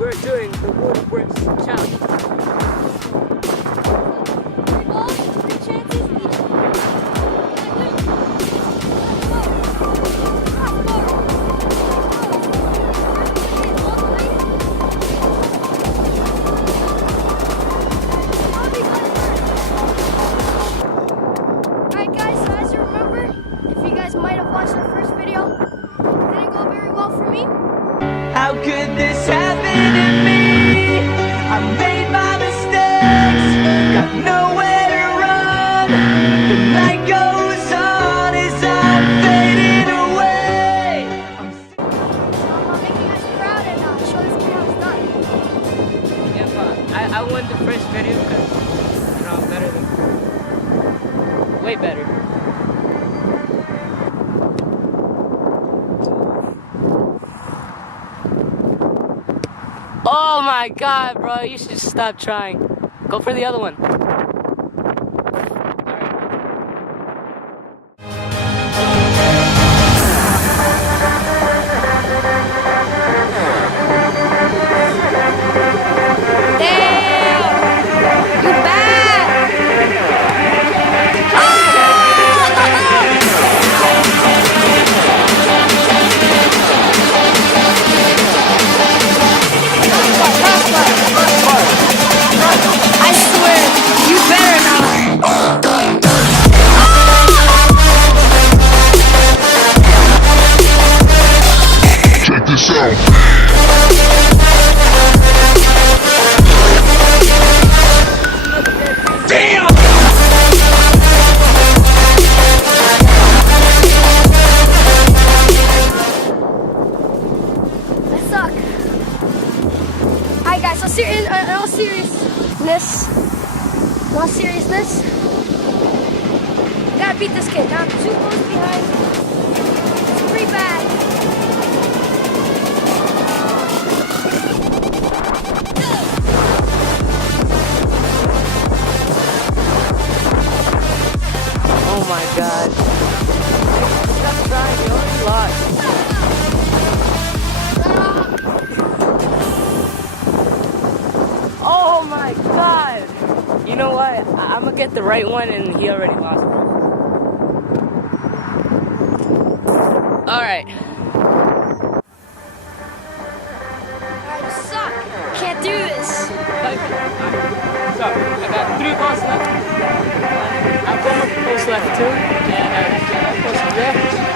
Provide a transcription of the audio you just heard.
we're doing the Woodworks challenge. Alright guys, so as you remember, if you guys might have watched the first video, it didn't go very well for me. How could this happen to me? I made my mistakes, got nowhere to run. The night goes on as I'm fading away. So I'm gonna make you guys proud and show this video is done. Yeah, but I won the first video because I'm better than way better. Oh my god, bro, you should stop trying. Go for the other one. I swear, you better not. Check this out. I suck. Alright guys, so in all seriousness, we gotta beat this kid. Now I'm 2 points behind. It's pretty bad. Oh my god. Stop trying, you already lost. Oh my god! You know what? I'm gonna get the right one and he already lost. Alright. Alright, you suck. Can't do this. So, I got 3 balls left. I've got 1 post left too. And post there.